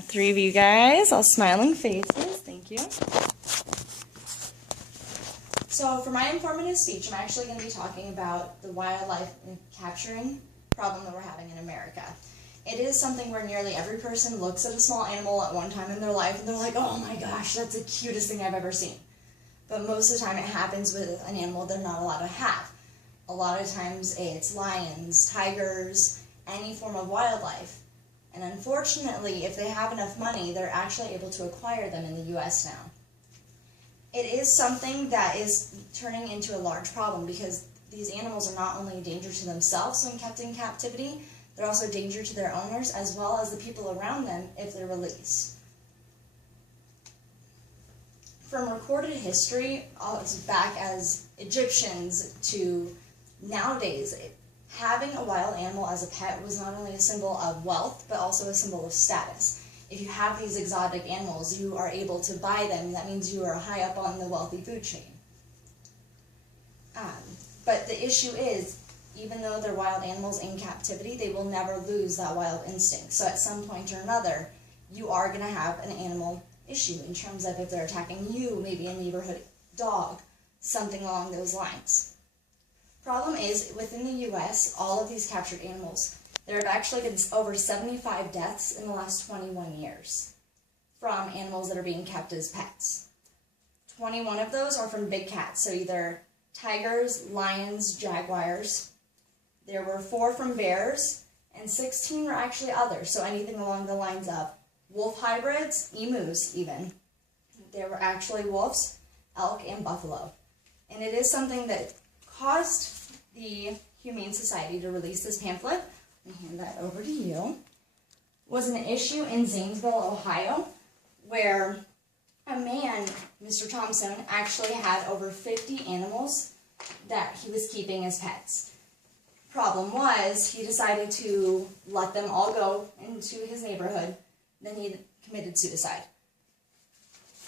Three of you guys, all smiling faces. Thank you. So for my informative speech, I'm actually going to be talking about the wildlife capturing problem that we're having in America. It is something where nearly every person looks at a small animal at one time in their life and they're like, oh my gosh, that's the cutest thing I've ever seen. But most of the time it happens with an animal they're not allowed to have. A lot of times it's lions, tigers, any form of wildlife. And unfortunately, if they have enough money, they're actually able to acquire them in the U.S. now. It is something that is turning into a large problem because these animals are not only a danger to themselves when kept in captivity, they're also a danger to their owners as well as the people around them if they're released. From recorded history, as back as Egyptians to nowadays, having a wild animal as a pet was not only a symbol of wealth, but also a symbol of status. If you have these exotic animals, you are able to buy them. That means you are high up on the wealthy food chain. But the issue is, even though they're wild animals in captivity, they will never lose that wild instinct. So at some point or another, you are going to have an animal issue in terms of if they're attacking you, maybe a neighborhood dog, something along those lines. Problem is, within the U.S., all of these captured animals, there have actually been over 75 deaths in the last 21 years from animals that are being kept as pets. 21 of those are from big cats, so either tigers, lions, jaguars. There were 4 from bears, and 16 were actually others, so anything along the lines of wolf hybrids, emus even. There were actually wolves, elk, and buffalo. And it is something that caused the Humane Society to release this pamphlet. Let me hand that over to you. Was an issue in Zanesville, Ohio, where a man, Mr. Thompson, actually had over 50 animals that he was keeping as pets. Problem was, he decided to let them all go into his neighborhood. Then he committed suicide.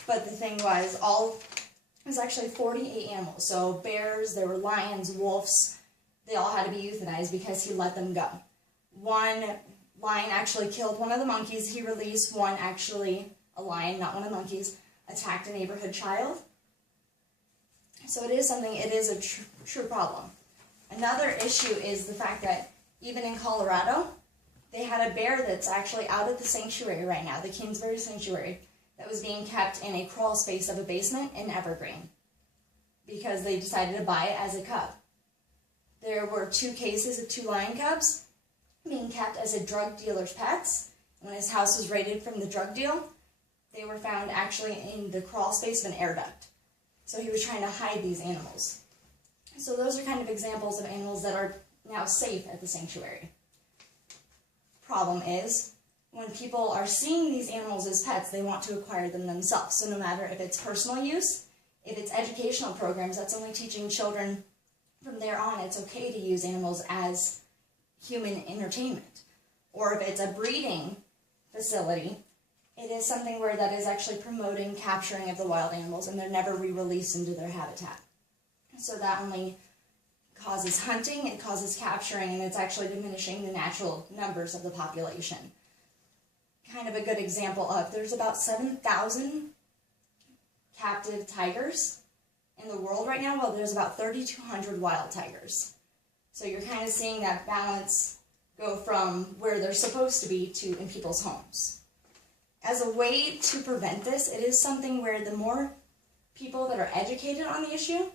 But the thing was, it was actually 48 animals. So bears, there were lions, wolves, they all had to be euthanized because he let them go. One lion actually killed one of the monkeys. He released one, actually a lion, not one of the monkeys, attacked a neighborhood child. So it is something, it is a true problem. Another issue is the fact that even in Colorado, they had a bear that's actually out at the sanctuary right now, the Kingsbury Sanctuary, that was being kept in a crawl space of a basement in Evergreen because they decided to buy it as a cub. There were 2 cases of 2 lion cubs being kept as a drug dealer's pets. When his house was raided from the drug deal, they were found actually in the crawl space of an air duct. So he was trying to hide these animals. So those are kind of examples of animals that are now safe at the sanctuary. Problem is, when people are seeing these animals as pets, they want to acquire them themselves. So no matter if it's personal use, if it's educational programs, that's only teaching children from there on it's okay to use animals as human entertainment. Or if it's a breeding facility, it is something where that is actually promoting capturing of the wild animals and they're never re-released into their habitat. So that only causes hunting, it causes capturing, and it's actually diminishing the natural numbers of the population. Kind of a good example of, there's about 7,000 captive tigers in the world right now. Well, there's about 3,200 wild tigers. So you're kind of seeing that balance go from where they're supposed to be to in people's homes. As a way to prevent this, it is something where the more people that are educated on the issue,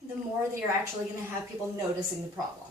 the more that you're actually going to have people noticing the problem.